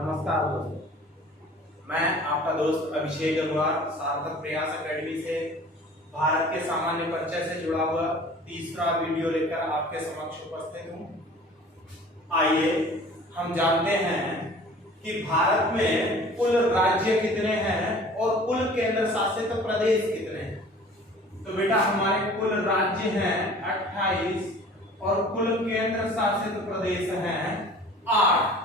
नमस्कार दोस्तों, मैं आपका दोस्त अभिषेक अग्रवाल सार्थक प्रयास एकेडमी से भारत के सामान्य परिचय से जुड़ा हुआ तीसरा वीडियो लेकर आपके समक्ष उपस्थित हूँ। आइए हम जानते हैं कि भारत में कुल राज्य कितने हैं और कुल केंद्र शासित प्रदेश कितने हैं। तो बेटा हमारे कुल राज्य हैं 28 और कुल केंद्र शासित प्रदेश हैं 8।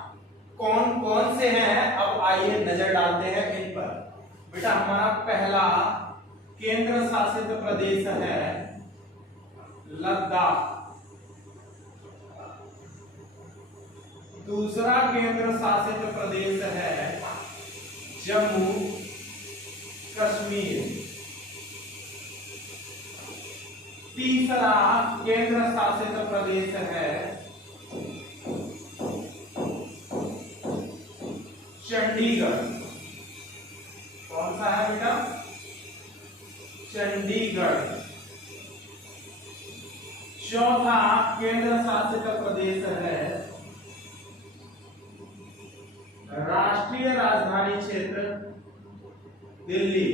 कौन कौन से हैं, अब आइए नजर डालते हैं इन पर। बेटा हमारा पहला केंद्र शासित प्रदेश है लद्दाख। दूसरा केंद्र शासित प्रदेश है जम्मू कश्मीर। तीसरा केंद्र शासित प्रदेश है चंडीगढ़। कौन सा है बेटा? चंडीगढ़। चौथा केंद्र शासित प्रदेश है राष्ट्रीय राजधानी क्षेत्र दिल्ली।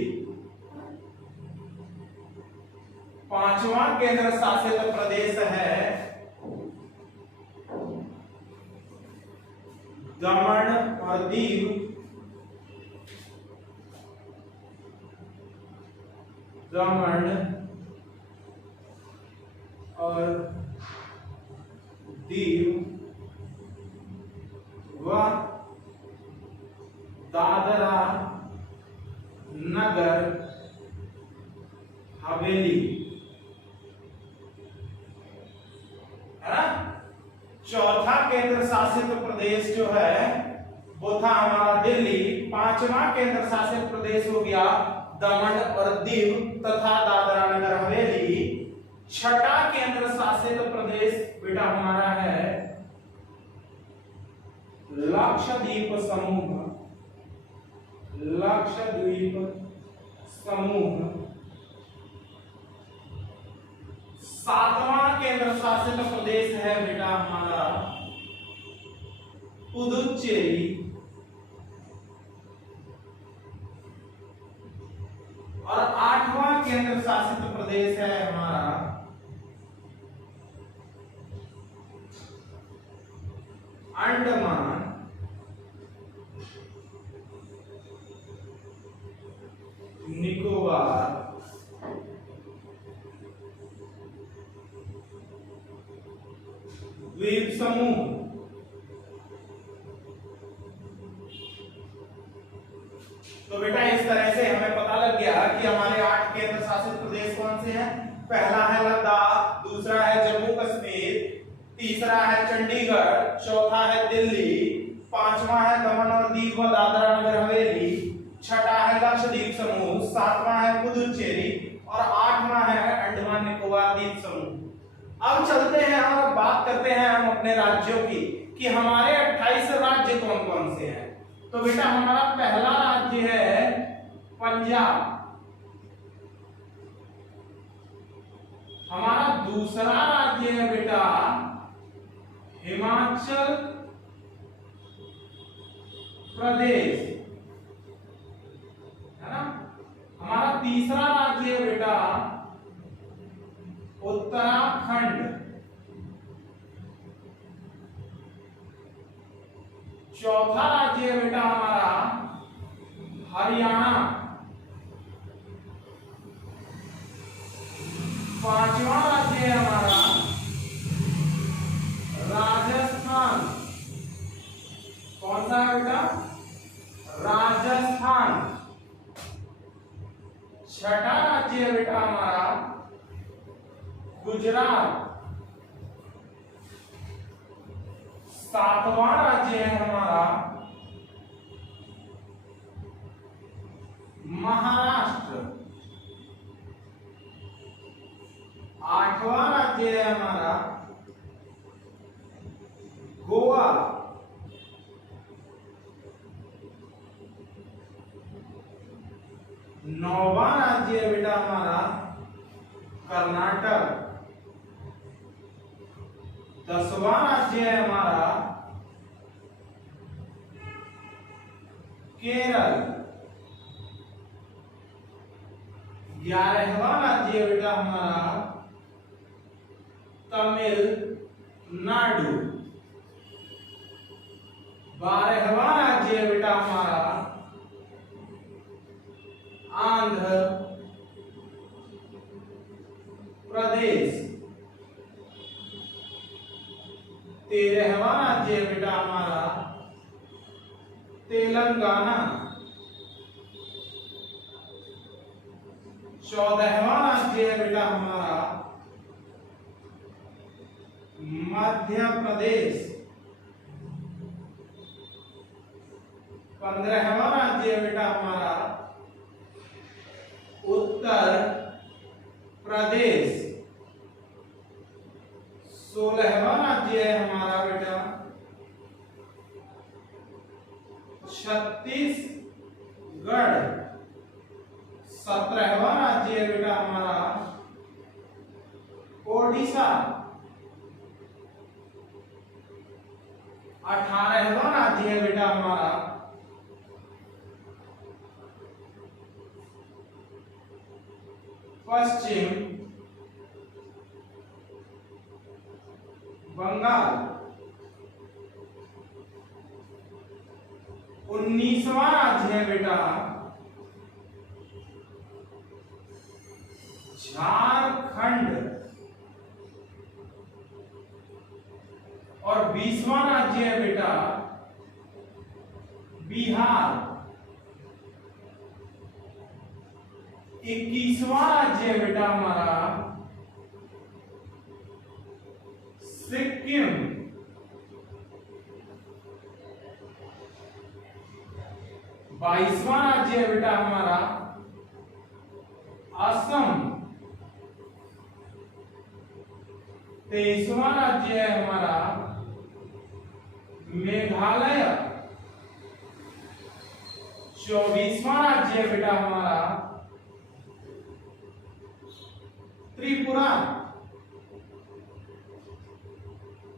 पांचवा केंद्र शासित प्रदेश है दमन और दीव। दमन और दीव व दादरा नगर हवेली, है ना। चौथा केंद्र शासित प्रदेश जो है वो था हमारा दिल्ली। पांचवा केंद्र शासित प्रदेश हो गया दमन और दीव तथा दादरा नगर हवेली। छठा केंद्र शासित प्रदेश बेटा हमारा है लक्षद्वीप समूह। लक्षद्वीप समूह। सातवां केंद्र शासित प्रदेश है बेटा हमारा पुदुचेरी। और आठवां केंद्र शासित प्रदेश है हमारा अंडमान निकोबार द्वीप समूह। तो बेटा इस तरह से हमें पता लग गया कि हमारे 8 केंद्र शासित प्रदेश कौन से हैं। पहला है लद्दाख, दूसरा है जम्मू कश्मीर, तीसरा है चंडीगढ़, चौथा है दिल्ली, पांचवा है दमन और दीव व दादरा नगर हवेली, छठा है लक्षद्वीप समूह, सातवां है पुदुचेरी और आठवां है अंडमान निकोबार द्वीप समूह। अब चलते हैं और बात करते हैं हम अपने राज्यों की कि हमारे 28 राज्य कौन कौन से हैं। तो बेटा हमारा पहला राज्य है पंजाब। हमारा दूसरा राज्य है बेटा हिमाचल प्रदेश, है ना। हमारा तीसरा राज्य है बेटा उत्तराखंड। चौथा राज्य है बेटा हमारा हरियाणा। पांचवा राज्य है हमारा राजस्थान। कौन सा है बेटा? राजस्थान। छठा राज्य है बेटा हमारा गुजरात। सातवां राज्य है हमारा महाराष्ट्र। आठवां राज्य है हमारा गोवा। नौवां राज्य है बेटा हमारा कर्नाटक। 10वां राज्य है हमारा केरल। 11वां राज्य है बेटा हमारा तमिलनाडु। 12वां राज्य है बेटा हमारा आंध्र प्रदेश। 13वां राज्य है बेटा हमारा तेलंगाना। 14वां राज्य है बेटा हमारा मध्य प्रदेश। 15वां राज्य है बेटा हमारा उत्तर प्रदेश। 16वां राज्य है हमारा बेटा छत्तीसगढ़। 17वां राज्य है बेटा हमारा ओडिशा। 18वां राज्य है बेटा हमारा पश्चिम बंगाल। 19वां राज्य है बेटा झारखंड। और 20वां राज्य है बेटा बिहार। 21वां राज्य है बेटा हमारा सिक्किम। 22वां राज्य है बेटा हमारा असम। 23वां राज्य है हमारा मेघालय। 24वां राज्य है बेटा हमारा त्रिपुरा।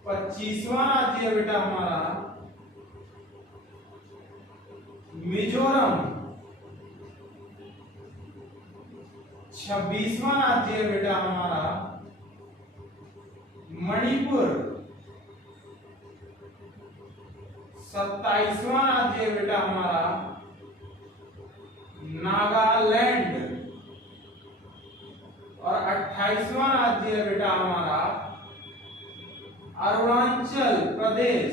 25वां राज्य है बेटा हमारा मिजोरम। 26वां राज्य है बेटा हमारा मणिपुर। 27वां राज्य है बेटा हमारा नागालैंड। और 28वां राज्य है बेटा हमारा अरुणाचल प्रदेश।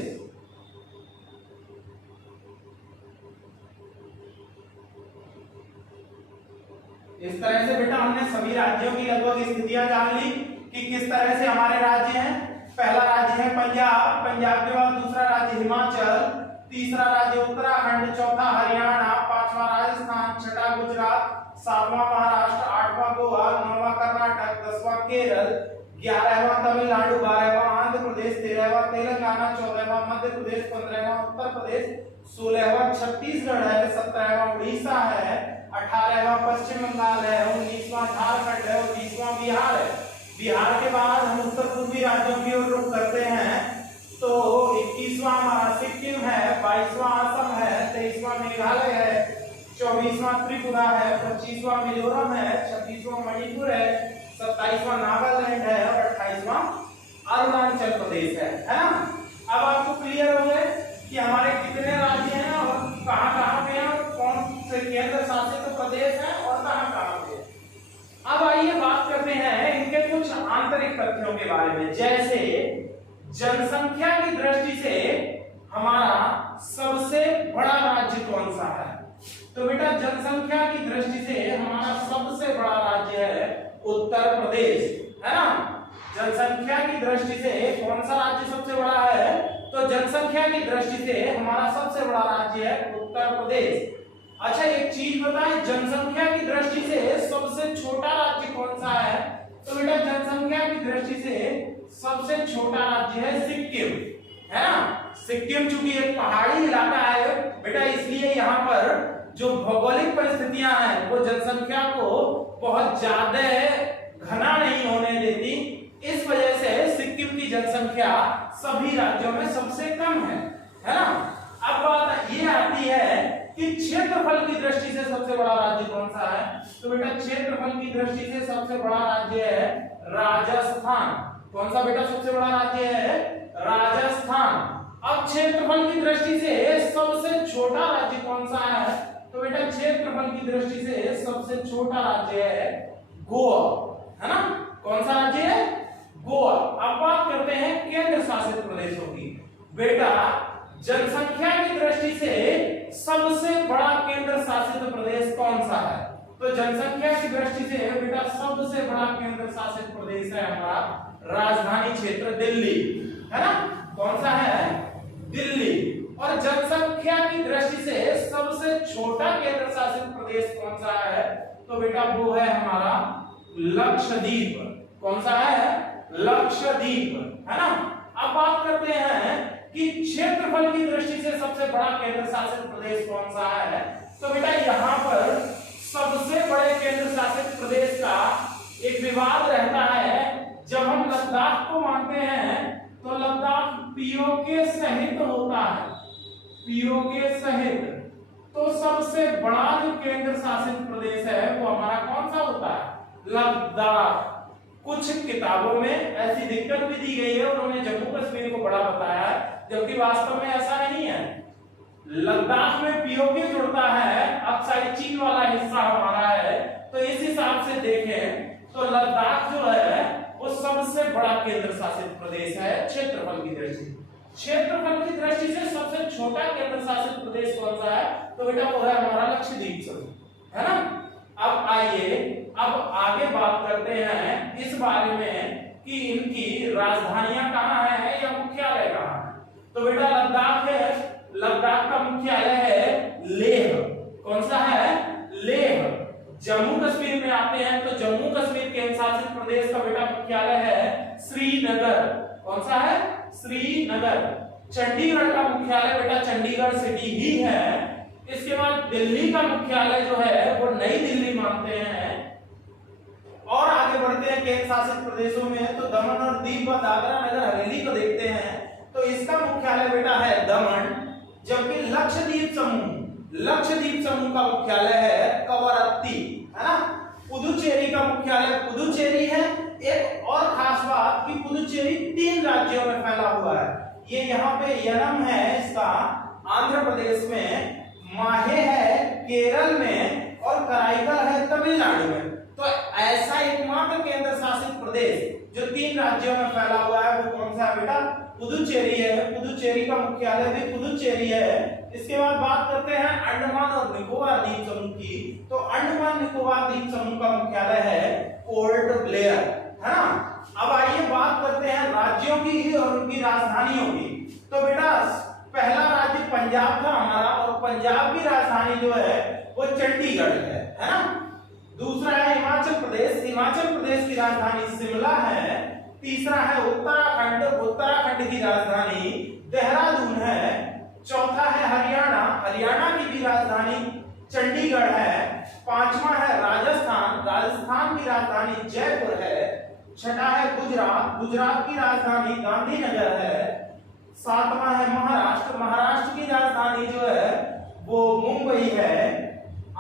इस तरह से बेटा हमने सभी राज्यों की लगभग स्थितियां जान ली कि किस तरह से हमारे राज्य हैं। पहला राज्य है पंजाब, पंजाब के बाद दूसरा राज्य हिमाचल, तीसरा राज्य उत्तराखंड, चौथा हरियाणा, पांचवा राजस्थान, छठा गुजरात, सातवां महाराष्ट्र, आठवां गोवा, नौवां कर्नाटक, 10वां केरल, 11वां तमिलनाडु, 12वां आंध्र प्रदेश, 13वां तेलंगाना, 14वां मध्य प्रदेश, 15वां उत्तर प्रदेश, 16वां छत्तीसगढ़ है, 17वां उड़ीसा है, 18वां पश्चिम बंगाल है, 19वां झारखंड है और 20वां बिहार है। बिहार के बाद हम उत्तर पूर्वी राज्यों की ओर रुख करते हैं तो 21वां हमारा सिक्किम है, 22वां असम है, 23वां मेघालय है, 24वां त्रिपुरा है, 25वां मिजोरम है, 26वां मणिपुर है, 27वां नागालैंड है और 28वां अरुणाचल प्रदेश है ना। अब आपको क्लियर हो गए कि हमारे कितने राज्य हैं और कहां-कहां पे हैं और कौन से केंद्र शासित प्रदेश हैं और कहां-कहां पे। अब आइए बात करते हैं इनके कुछ आंतरिक तथ्यों के बारे में। जैसे जनसंख्या की दृष्टि से हमारा सबसे बड़ा राज्य कौन सा है? तो बेटा जनसंख्या की दृष्टि से हमारा सबसे बड़ा राज्य है उत्तर प्रदेश, है ना। जनसंख्या की दृष्टि से कौन सा राज्य सबसे बड़ा है? तो जनसंख्या की दृष्टि से हमारा सबसे बड़ा राज्य है उत्तर प्रदेश। अच्छा एक चीज बताएं, जनसंख्या की दृष्टि से सबसे छोटा राज्य कौन सा है? तो बेटा जनसंख्या की दृष्टि से सबसे छोटा राज्य है सिक्किम, है ना। सिक्किम चूंकि एक पहाड़ी इलाका है बेटा, इसलिए यहाँ पर जो भौगोलिक परिस्थितियां हैं वो जनसंख्या को बहुत ज्यादा घना नहीं होने देती। इस वजह से सिक्किम की जनसंख्या सभी राज्यों में सबसे कम है ना। अब बात ये आती है कि तो बेटा क्षेत्रफल की दृष्टि से सबसे बड़ा राज्य है राजस्थान। कौन सा बेटा सबसे बड़ा राज्य है? राजस्थान। अब क्षेत्रफल की दृष्टि से सबसे छोटा राज्य कौन सा है? तो बेटा क्षेत्रफल की दृष्टि से सबसे छोटा राज्य है गोवा, है ना? कौन सा राज्य है? गोवा। अब बात करते हैं केंद्र शासित प्रदेशों की। बेटा जनसंख्या की दृष्टि से सबसे बड़ा केंद्र शासित प्रदेश कौन सा है? तो जनसंख्या की दृष्टि से बेटा सबसे बड़ा केंद्र शासित प्रदेश है हमारा राजधानी क्षेत्र दिल्ली, है ना? कौन सा है? दिल्ली। और जनसंख्या की दृष्टि से सबसे छोटा केंद्र शासित प्रदेश कौन सा है? तो बेटा वो है हमारा लक्षद्वीप। कौन सा है? लक्षद्वीप, है ना? अब बात करते हैं कि क्षेत्रफल की दृष्टि से सबसे बड़ा केंद्र शासित प्रदेश कौन सा है? तो बेटा यहाँ पर सबसे बड़े केंद्र शासित प्रदेश का एक विवाद रहता है। जब हम लद्दाख को मानते हैं तो लद्दाख पीओके सहित होता है, पीओके सहित। तो सबसे बड़ा जो केंद्र शासित प्रदेश है वो हमारा कौन सा होता है? लद्दाख। कुछ किताबों में ऐसी दिक्कत भी दी गई है, उन्होंने जम्मू कश्मीर को बड़ा बताया है, जबकि वास्तव में ऐसा नहीं है। लद्दाख में पीओके जुड़ता है, अब साइड चीन वाला हिस्सा हमारा है, तो इस हिसाब से देखें तो लद्दाख जो है वो सबसे बड़ा केंद्र शासित प्रदेश है क्षेत्रफल की दृष्टि से। क्षेत्रफल की दृष्टि से सबसे छोटा केंद्र शासित प्रदेश कौन सा है? तो बेटा वो है हमारा लक्षद्वीप समूह, है ना? अब आइए अब आगे बात करते हैं इस बारे में कि इनकी राजधानियां कहाँ है या मुख्यालय कहाँ है। तो बेटा लद्दाख है, लद्दाख का मुख्यालय है लेह। कौन सा है? लेह। जम्मू कश्मीर में आते हैं तो जम्मू कश्मीर केंद्र शासित प्रदेश का बेटा मुख्यालय है श्रीनगर। कौन सा है? श्रीनगर। चंडीगढ़ का मुख्यालय बेटा चंडीगढ़ सिटी ही है। इसके बाद दिल्ली का मुख्यालय जो है वो नई दिल्ली मानते हैं। और आगे बढ़ते हैं केंद्र शासित प्रदेशों में तो दमन और दीव व दादरा नगर हवेली को देखते हैं तो इसका मुख्यालय बेटा है दमन, जबकि लक्षद्वीप समूह का मुख्यालय है कवरत्ती, है ना? पुदुचेरी का मुख्यालय पुदुचेरी है। एक और खास बात कि पुदुचेरी 3 राज्यों में फैला हुआ है। ये यहाँ पे यनम है इसका आंध्र प्रदेश में, माहे है केरल में और कराईकल है तमिलनाडु में। तो ऐसा एकमात्र केंद्र शासित प्रदेश जो 3 राज्यों में फैला हुआ है वो कौन सा है बेटा? पुदुचेरी है। पुदुचेरी का मुख्यालय भी पुदुचेरी है। इसके बाद बात करते हैं अंडमान और निकोबार द्वीप समूह की। तो अंडमान निकोबार द्वीप समूह का मुख्यालय है पोर्ट ब्लेयर, है ना? अब आइए बात करते हैं राज्यों की और उनकी राजधानियों की। तो बेटा पहला राज्य पंजाब था हमारा और पंजाब की राजधानी जो है वो चंडीगढ़ है ना? दूसरा है हिमाचल प्रदेश, हिमाचल प्रदेश की राजधानी शिमला है। तीसरा है उत्तराखंड, उत्तराखंड की राजधानी देहरादून है। चौथा है हरियाणा, हरियाणा की भी राजधानी चंडीगढ़ है। पांचवा है राजस्थान, राजस्थान की राजधानी जयपुर है। छठा है गुजरात, गुजरात की राजधानी गांधीनगर है। सातवां है महाराष्ट्र, महाराष्ट्र की राजधानी जो है वो मुंबई है।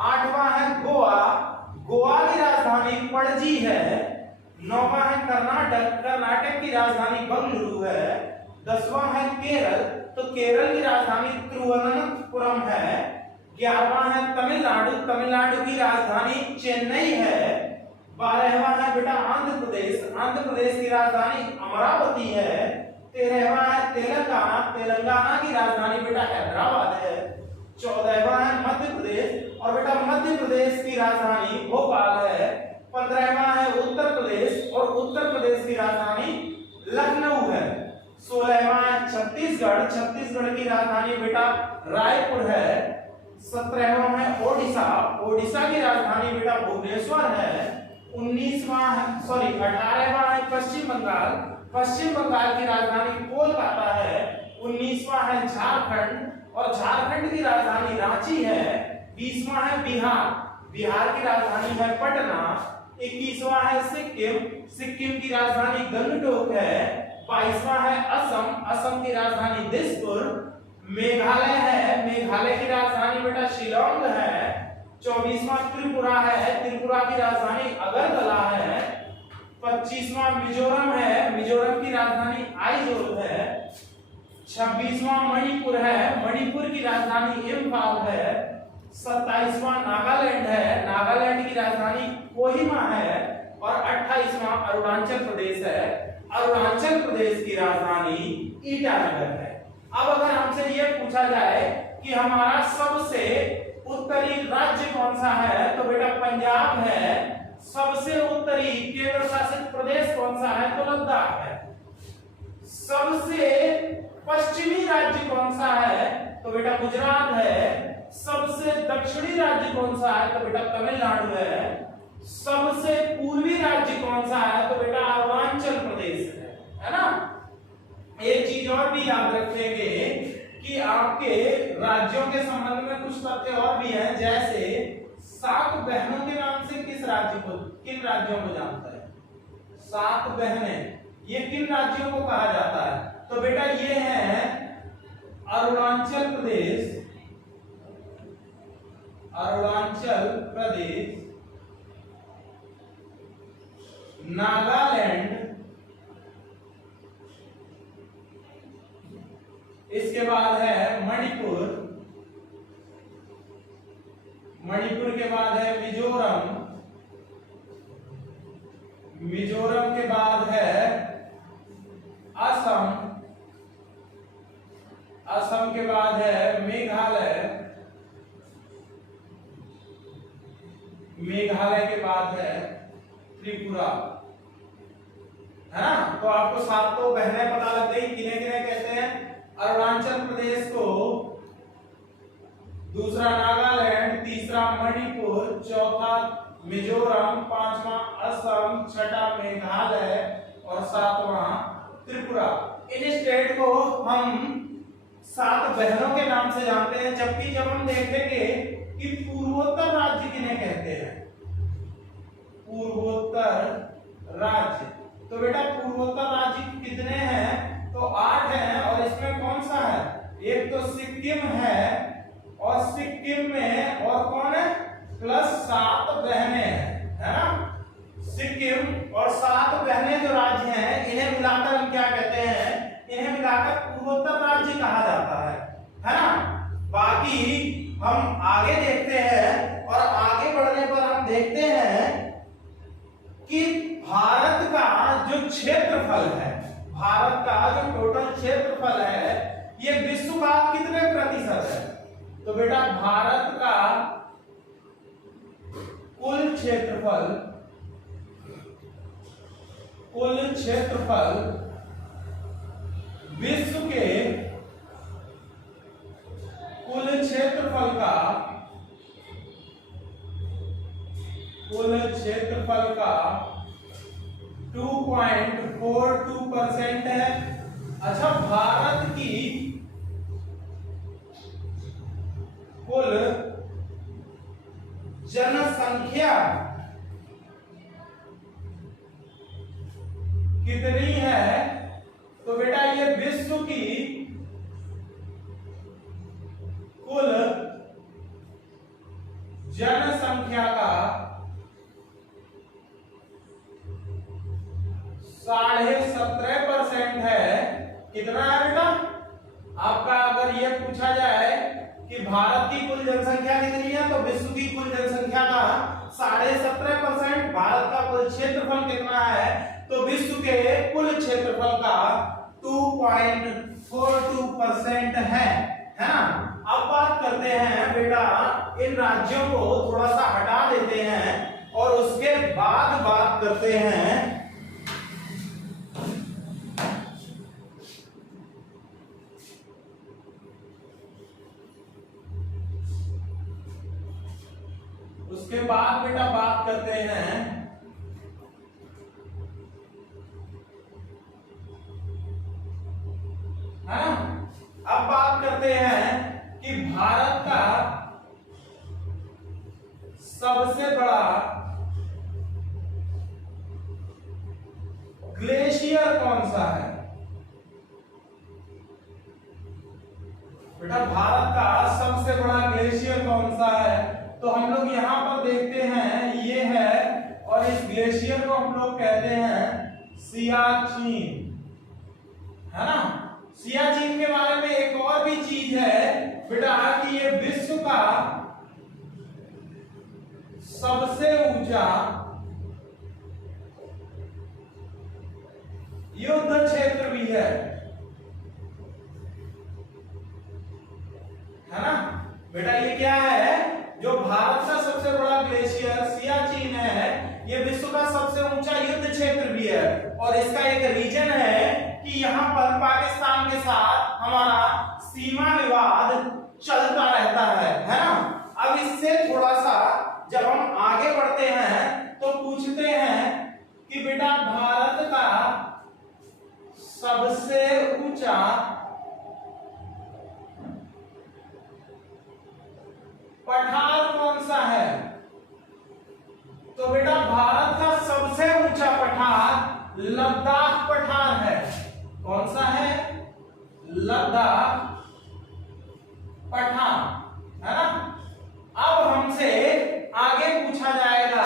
आठवां है गोवा, गोवा की राजधानी पणजी है। नौवां है कर्नाटक, कर्नाटक की राजधानी बंगलुरु है। 10वां है केरल, तो केरल की राजधानी तिरुवनंतपुरम है। 11वां है तमिलनाडु, तमिलनाडु की राजधानी चेन्नई है। 12वां है बेटा आंध्र प्रदेश, आंध्र प्रदेश की राजधानी अमरावती है। 13वां है तेलंगाना, तेलंगाना की राजधानी बेटा हैदराबाद है। 14वां है मध्य प्रदेश और बेटा मध्य प्रदेश की राजधानी भोपाल है। 15वां है उत्तर प्रदेश और उत्तर प्रदेश की राजधानी लखनऊ है। 16वां है छत्तीसगढ़, छत्तीसगढ़ की राजधानी बेटा रायपुर है। 17वां है ओडिशा, ओडिशा की राजधानी बेटा भुवनेश्वर है। 18वां है पश्चिम बंगाल, पश्चिम बंगाल की राजधानी कोलकाता है। 19वां है झारखंड और झारखंड की राजधानी रांची है। 20वां है बिहार, बिहार की राजधानी है पटना। 21वां है सिक्किम, सिक्किम की राजधानी गंगटोक है। 22वां है असम, असम की राजधानी दिसपुर। मेघालय है, मेघालय की राजधानी बेटा शिलोंग है। 24वां त्रिपुरा है, त्रिपुरा की राजधानी अगरतला है। 25वां मिजोरम है, मिजोरम की राजधानी आइजोल है। 26वां मणिपुर है, मणिपुर की राजधानी इम्फाल है। 27वां नागालैंड है, नागालैंड की राजधानी कोहिमा है। और 28वां अरुणाचल प्रदेश है, अरुणाचल प्रदेश की राजधानी ईटानगर है। अब अगर हमसे यह पूछा जाए कि हमारा सबसे उत्तरी राज्य कौन सा है, तो बेटा पंजाब है। सबसे उत्तरी केंद्र शासित प्रदेश कौन सा है, तो लद्दाख है। सबसे पश्चिमी राज्य कौन सा है, तो बेटा गुजरात है। सबसे दक्षिणी राज्य कौन सा है, तो बेटा तमिलनाडु है। सबसे पूर्वी राज्य कौन सा है, तो बेटा अरुणाचल प्रदेश है ना। एक चीज और भी याद रखेंगे कि आपके राज्यों के संबंध में कुछ तथ्य और भी हैं, जैसे 7 बहनों के नाम से किन राज्यों को जानता है? 7 बहनें, ये किन राज्यों को कहा जाता है? तो बेटा ये है अरुणाचल प्रदेश, अरुणाचल प्रदेश, नागालैंड, इसके बाद है मणिपुर, मणिपुर के बाद है मिजोरम, मिजोरम के बाद है असम, असम के बाद है मेघालय, मेघालय के बाद है त्रिपुरा, है ना। तो आपको 7 बहनें पता लग गई, किन्हें किन्हें कहते हैं? अरुणाचल प्रदेश को, दूसरा नागालैंड, तीसरा मणिपुर, चौथा मिजोरम, 5वां असम, 6ठा मेघालय और 7वां त्रिपुरा। इन स्टेट को हम 7 बहनों के नाम से जानते हैं। जबकि जब हम देखेंगे कि पूर्वोत्तर राज्य किन्हें कहते हैं, पूर्वोत्तर राज्य, तो बेटा पूर्वोत्तर राज्य कितने हैं? तो 8 हैं। और इसमें कौन सा है? एक तो सिक्किम है, और सिक्किम में और कौन है? प्लस 7 बहनें हैं, है ना। सिक्किम और 7 बहनें जो राज्य हैं, इन्हें मिलाकर हम क्या कहते हैं? इन्हें मिलाकर पूर्वोत्तर राज्य कहा जाता है ना। बाकी हम आगे देखते हैं, और आगे बढ़ने पर हम देखते हैं कि भारत का जो क्षेत्रफल है, भारत का जो टोटल क्षेत्रफल है, ये विश्व का कितने प्रतिशत है? तो बेटा भारत का कुल क्षेत्रफल, कुल क्षेत्रफल विश्व के कुल क्षेत्रफल का, कुल क्षेत्रफल का 2.42% है। अच्छा, भारत की कुल जनसंख्या कितनी है? तो बेटा ये विश्व की कुल जनसंख्या का 17.5% है। कितना है बेटा? आपका अगर ये पूछा जाए कि भारत की कुल जनसंख्या कितनी है, तो विश्व की कुल जनसंख्या का 17.5%, भारत का कुल क्षेत्रफल कितना है, तो विश्व के कुल क्षेत्रफल का 2.42% है ना। अब बात करते हैं बेटा, इन राज्यों को थोड़ा सा हटा देते हैं और उसके बाद बात करते हैं उसके बाद बेटा बात करते हैं अब बात करते हैं कि भारत का सबसे बड़ा ग्लेशियर कौन सा है? बेटा भारत का सबसे बड़ा ग्लेशियर कौन सा है? तो हम लोग यहाँ पर देखते हैं ये है, और इस ग्लेशियर को हम लोग कहते हैं सियाचिन, है ना। सियाचिन के बारे में एक और भी चीज है बेटा कि ये विश्व का सबसे ऊंचा युद्ध क्षेत्र भी है ना बेटा। ये क्या है, जो भारत का सबसे बड़ा ग्लेशियर सियाचिन है, ये विश्व का सबसे ऊंचा युद्ध क्षेत्र भी है, और इसका एक रीजन है कि यहाँ पर पाकिस्तान के साथ हमारा सीमा विवाद चलता रहता है ना। अब इससे थोड़ा सा जब हम आगे बढ़ते हैं तो पूछते हैं कि बेटा भारत का सबसे ऊंचा पठार कौन सा है। तो बेटा भारत का सबसे ऊंचा पठार लद्दाख पठार है। कौन सा है, लद्दाख पठार, है ना। अब हमसे आगे पूछा जाएगा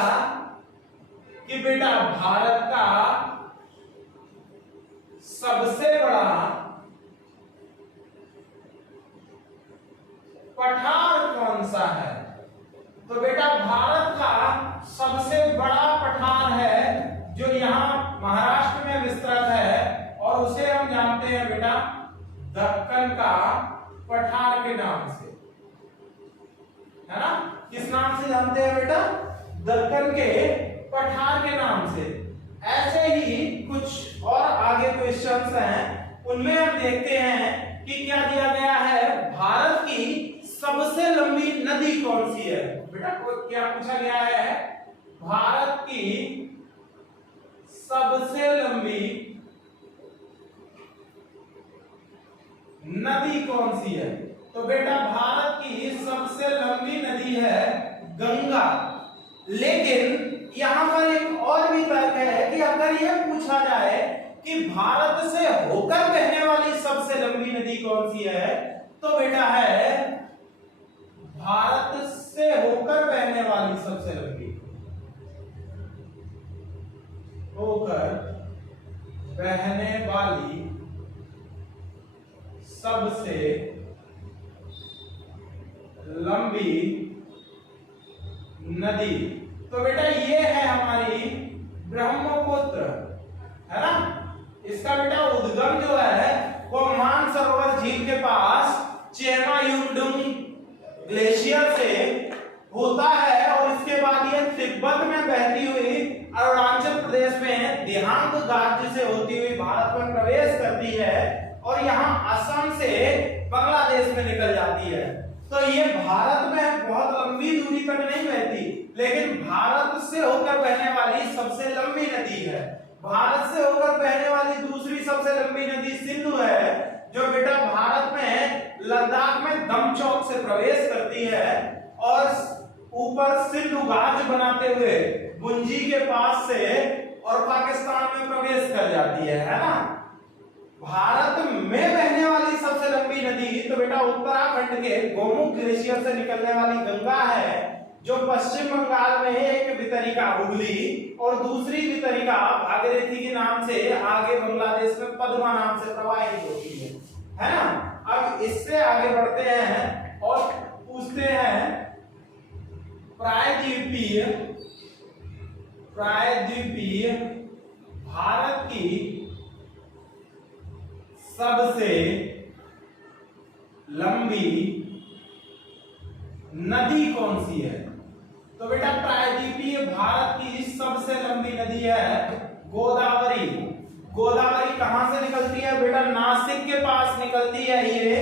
कि बेटा भारत का सबसे बड़ा पठार कौन सा है। तो बेटा भारत का सबसे बड़ा पठार है जो यहाँ महाराष्ट्र में विस्तृत है, और उसे हम जानते हैं बेटा दक्कन का पठार के नाम से, है ना। किस नाम से जानते हैं बेटा, दक्कन के पठार के नाम से। ऐसे ही कुछ और आगे क्वेश्चंस हैं, उनमें हम देखते हैं कि क्या दिया गया है, भारत की सबसे लंबी नदी कौन सी है। बेटा क्या पूछा गया है, भारत की सबसे लंबी नदी कौन सी है। तो बेटा भारत की सबसे लंबी नदी है गंगा। लेकिन यहां पर एक और भी तर्क है कि अगर यह पूछा जाए कि भारत से होकर बहने वाली सबसे लंबी नदी कौन सी है, तो बेटा है भारत से होकर बहने वाली सबसे लंबी, होकर बहने वाली सबसे लंबी नदी। तो बेटा ये है हमारी ब्रह्मपुत्र, है ना। इसका बेटा उद्गम जो है वो मानसरोवर झील के पास चेमायुंडुंग ग्लेशियर से होता है, और इसके बाद ये तिब्बत में बहती हुई अरुणाचल प्रदेश में देहांग घाट से होती हुई भारत में प्रवेश करती है, और यहाँ असम से बांग्लादेश में निकल जाती है। तो ये भारत में बहुत लंबी दूरी तक नहीं बहती, लेकिन भारत से होकर बहने वाली सबसे लंबी नदी है। भारत से होकर बहने वाली दूसरी सबसे लंबी नदी सिंधु है, जो बेटा भारत में लद्दाख में दमचौक से प्रवेश करती है, और ऊपर सिंधु घाट बनाते हुए गुंजी के पास से और पाकिस्तान में प्रवेश कर जाती है ना। भारत में बहने वाली सबसे लंबी नदी तो बेटा उत्तराखंड के गोमुख ग्लेशियर से निकलने वाली गंगा है, जो पश्चिम बंगाल में एक वितरिका हुगली और दूसरी वितरिका भागीरथी के नाम से आगे बांग्लादेश में पद्मा नाम से प्रवाहित होती है ना। अब इससे आगे बढ़ते हैं और पूछते हैं प्रायद्वीपीय भारत की सबसे लंबी नदी कौन सी है। तो बेटा प्रायद्वीपीय भारत की सबसे लंबी नदी है गोदावरी। गोदावरी कहां से निकलती है बेटा, नासिक के पास निकलती है, ये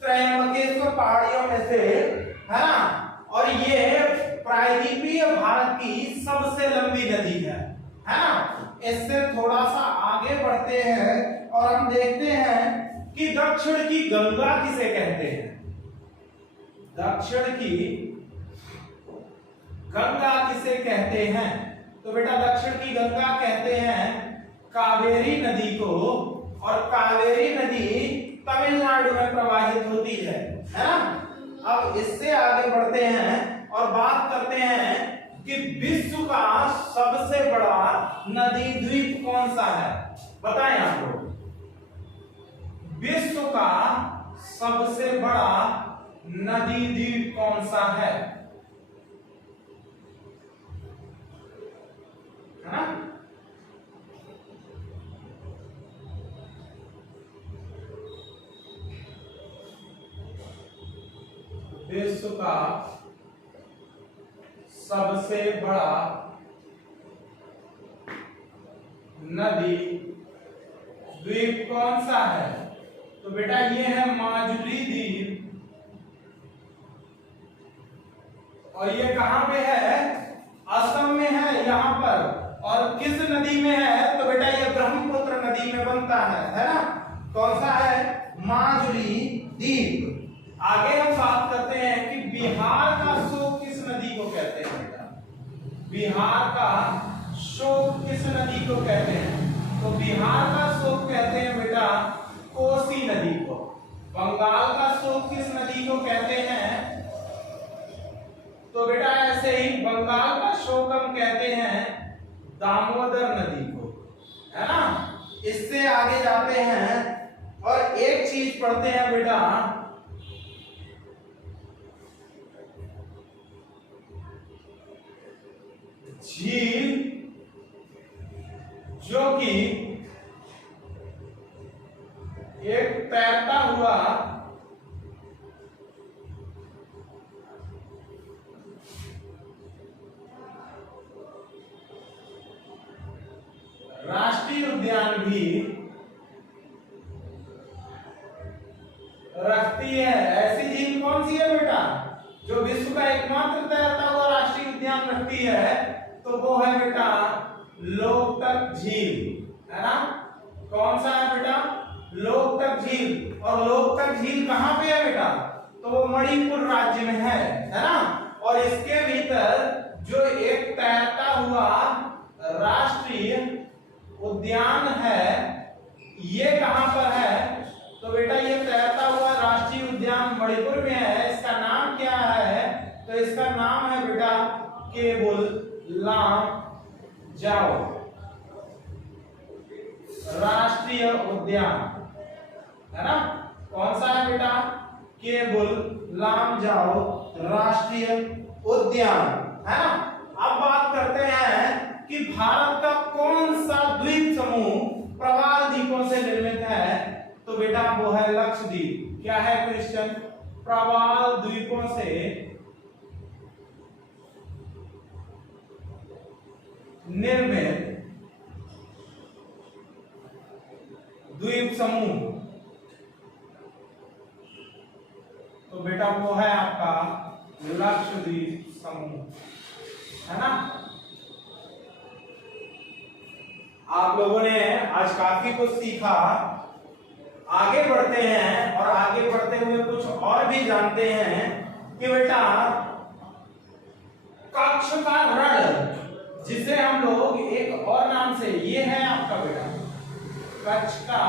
त्रयंबकेश्वर पहाड़ियों में से, है ना। और ये प्रायद्वीपीय भारत की सबसे लंबी नदी है ना। इससे थोड़ा सा आगे बढ़ते हैं और हम देखते हैं कि दक्षिण की गंगा किसे कहते हैं। दक्षिण की गंगा किसे कहते हैं। तो बेटा दक्षिण की गंगा कहते हैं कावेरी नदी को, और कावेरी नदी तमिलनाडु में प्रवाहित होती है ना। अब इससे आगे बढ़ते हैं और बात करते हैं कि विश्व का सबसे बड़ा नदी द्वीप कौन सा है, बताएं आप लोग। विश्व का सबसे बड़ा नदी द्वीप कौन सा है ना? विश्व का सबसे बड़ा नदी द्वीप कौन सा है? तो बेटा ये है माजुली द्वीप, और ये कहां पे है? असम में है यहाँ पर। और किस नदी में है? तो बेटा ये ब्रह्मपुत्र नदी में बनता है ना? कौन सा है? माजुली द्वीप। आगे हम बात करते हैं कि बिहार का शोक किस नदी को कहते हैं बेटा? बिहार का शोक किस नदी को कहते हैं? तो बिहार का शोक कहते हैं बेटा कोसी नदी को। बंगाल का शोक किस नदी को कहते हैं? तो बेटा ऐसे ही बंगाल का शोक हम कहते हैं दामोदर नदी को, है ना? इससे आगे जाते हैं और एक चीज पढ़ते हैं बेटा, झील जो कि एक तैरता हुआ राष्ट्रीय उद्यान भी रखती है। ऐसी झील कौन सी है बेटा जो विश्व का एकमात्र तैरता हुआ राष्ट्रीय उद्यान रखती है? तो वो है बेटा लोकटक झील, है ना? कौन सा है बेटा? लोकटक झील। और लोकटक झील कहां पे है बेटा? तो वो मणिपुर राज्य में है ना? और इसके भीतर जो एक तैरता हुआ राष्ट्रीय उद्यान है, ये कहां पर है? तो बेटा ये तैरता हुआ राष्ट्रीय उद्यान मणिपुर में है। इसका नाम क्या है? तो इसका नाम है बेटा केबुल लामजाओ राष्ट्रीय उद्यान, है ना? कौन सा है बेटा? केबुल लामजाओ राष्ट्रीय उद्यान, है ना? अब बात करते हैं कि भारत का कौन सा द्वीप समूह प्रवाल द्वीपों से निर्मित है? तो बेटा वो है लक्षद्वीप। क्या है क्वेश्चन? प्रवाल द्वीपों से निर्मित द्वीप समूह, तो बेटा वो है आपका लक्षद्वीप समूह, है ना? आप लोगों ने आज काफी कुछ सीखा। आगे बढ़ते हैं और आगे बढ़ते हुए कुछ और भी जानते हैं कि बेटा कच्छ का रण, जिसे हम लोग एक और नाम से, ये है आपका बेटा कच्छ का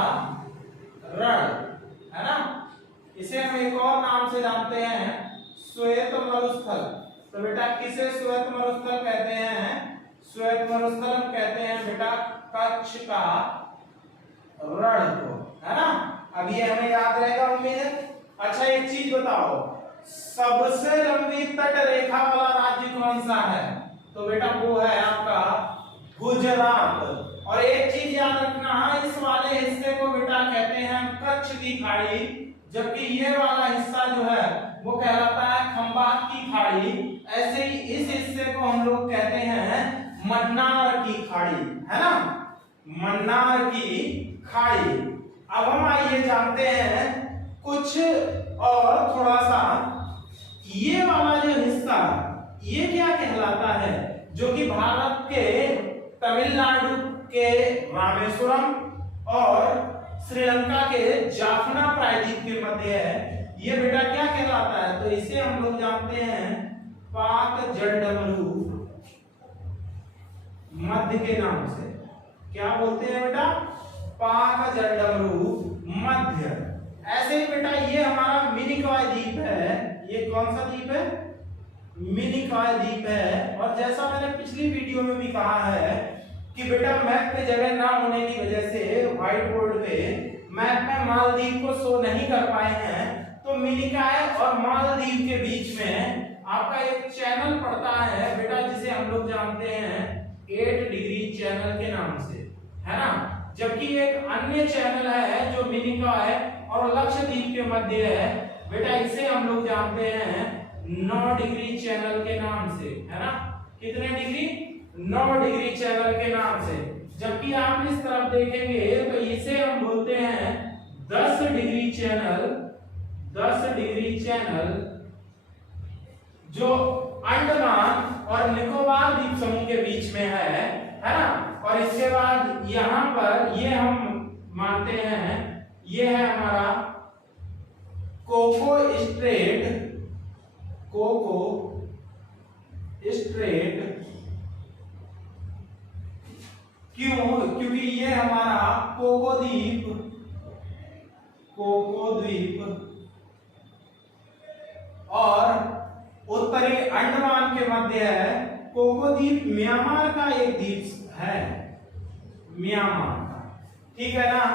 रण, है ना? इसे हम एक और नाम से जानते हैं श्वेत मरुस्थल। तो बेटा किसे श्वेत मरुस्थल कहते हैं? श्वेत मरुस्थल हम कहते हैं बेटा कच्छ का रण को, है ना? अब ये हमें याद रहेगा उम्मीद है। अच्छा एक चीज बताओ, सबसे लंबी तट रेखा वाला राज्य कौन सा है? तो बेटा वो है आपका गुजरात। और एक चीज याद रखना, इस वाले हिस्से को बेटा कहते हैं कच्छ की खाड़ी, जबकि ये वाला हिस्सा जो है वो कहलाता है खंबात की खाड़ी। ऐसे ही इस हिस्से को हम लोग कहते हैं मन्नार की खाड़ी, है ना? मन्नार की खाड़ी। अब हम आइए जानते हैं कुछ और थोड़ा सा, ये वाला जो हिस्सा ये क्या कहलाता है? जो कि भारत के तमिलनाडु के रामेश्वरम और श्रीलंका के जाफना प्रायद्वीप के मध्य है। ये बेटा क्या कहलाता है? तो इसे हम लोग जानते हैं पाक जलडमरू मध्य के नाम से। क्या बोलते हैं बेटा? पाक जलडमरू मध्य। ऐसे ही बेटा ये हमारा मिनिकॉय द्वीप है। ये कौन सा द्वीप है? मिनिकॉय द्वीप है। और जैसा मैंने पिछली वीडियो में भी कहा है कि बेटा मैप पे जगह ना होने की वजह से व्हाइट बोर्ड पे मैप में मालदीव को शो नहीं कर पाए हैं, तो मिनिकॉय और मालदीव के बीच में आपका एक चैनल पड़ता है बेटा, जिसे हम लोग जानते हैं 8 डिग्री चैनल के नाम से, है ना। जबकि एक अन्य चैनल है जो मिनिकॉय और लक्षद्वीप के मध्य है बेटा, इसे हम लोग जानते हैं 9 डिग्री चैनल के नाम से, है ना। कितने डिग्री? 9 डिग्री चैनल के नाम से। जबकि आप इस तरफ देखेंगे तो इसे हम बोलते हैं 10 डिग्री चैनल, 10 डिग्री चैनल, जो अंडमान और निकोबार द्वीप समूह के बीच में है ना। और इसके बाद यहां पर ये हम मानते हैं ये है हमारा कोको स्ट्रेट, कोको स्ट्रेट। क्यों? क्योंकि ये हमारा कोको द्वीप, कोको द्वीप और उत्तरी अंडमान के मध्य है। कोको द्वीप म्यांमार का एक द्वीप है, म्यांमार का, ठीक है ना।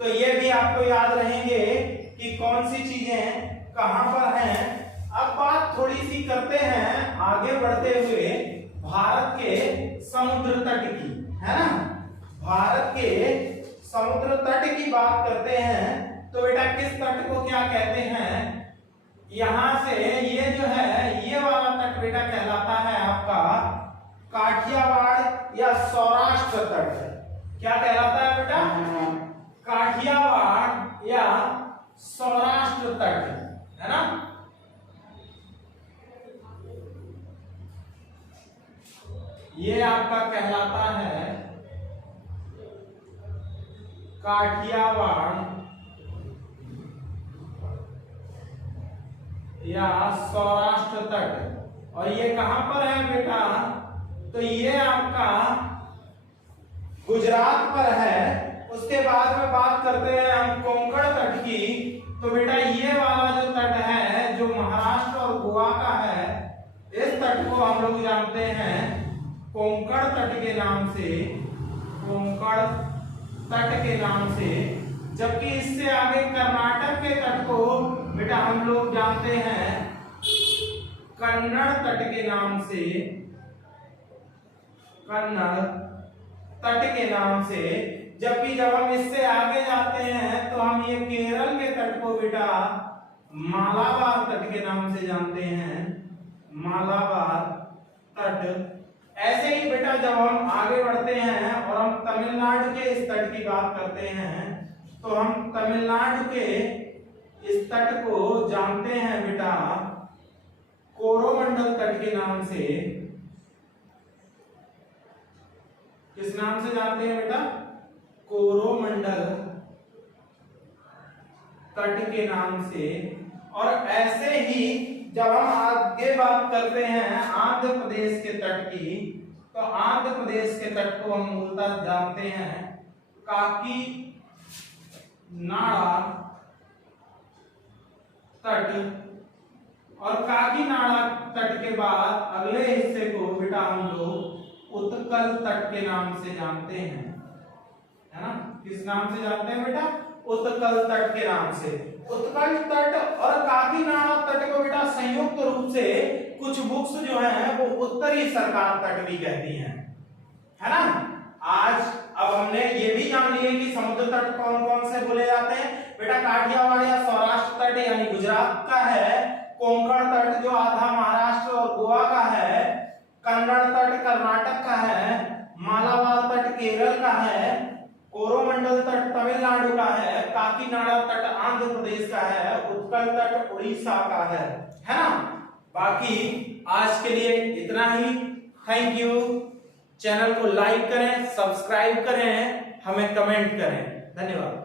तो ये भी आपको याद रहेंगे कि कौन सी चीजें कहां पर हैं। अब बात थोड़ी सी करते हैं आगे बढ़ते हुए भारत के समुद्र तट की, है ना। भारत के समुद्र तट की बात करते हैं तो बेटा किस तट को क्या कहते हैं? यहां से ये जो है ये वाला तट बेटा कहलाता है आपका काठियावाड़ या सौराष्ट्र तट। क्या कहलाता है बेटा? काठियावाड़ या सौराष्ट्र तट, है ना। ये आपका कहलाता है काठियावाड़ या सौराष्ट्र तट। और ये कहां पर है बेटा? तो ये आपका गुजरात पर है। उसके बाद में बात करते हैं हम कोंकण तट की। तो बेटा ये वाला जो तट है जो महाराष्ट्र और गोवा का है, इस तट को हम लोग जानते हैं कोंकण तट के नाम से, कोंकण तट के नाम से। जबकि इससे आगे कर्नाटक के तट को बेटा हम लोग जानते हैं कन्नड़ तट के नाम से, कन्नड़ तट के नाम से। जबकि जब हम इससे आगे जाते हैं तो हम ये केरल के तट को बेटा मालाबार तट के नाम से जानते हैं, मालाबार तट। ऐसे ही बेटा जब हम आगे बढ़ते हैं और हम तमिलनाडु के इस तट की बात करते हैं तो हम तमिलनाडु के इस तट को जानते हैं बेटा कोरोमंडल तट के नाम से। किस नाम से जानते हैं बेटा? कोरोमंडल तट के नाम से। और ऐसे ही जब हम आगे बात करते हैं आंध्र प्रदेश के तट की, तो आंध्र प्रदेश के तट को हम मूलतः जानते हैं काकी नाड़ा तट। और काकीनाडा तट के बाद अगले हिस्से को बेटा हम लोग उत्कल तट के नाम से जानते हैं, है ना। किस नाम से जानते हैं बेटा? उत्कल तट के नाम से। उत्कल तट और काकीनाडा तट को बेटा संयुक्त रूप से कुछ बुक्स जो हैं वो उत्तरी सरकार तट भी कहती हैं, है ना। आज अब हमने ये भी जान लिया कि समुद्र तट कौन कौन से बोले जाते हैं बेटा। काठियावाड़ या सौराष्ट्र तट यानी गुजरात का है, कोंकण तट जो आधा महाराष्ट्र और गोवा का है, कन्नड़ तट कर्नाटक का है, मालाबार तट केरल का है, कोरोमंडल तट तमिलनाडु का है, काकीनाडा तट आंध्र प्रदेश का है, उत्कल तट उड़ीसा का है ना। बाकी आज के लिए इतना ही। Thank you. चैनल को लाइक करें, सब्सक्राइब करें, हमें कमेंट करें। धन्यवाद।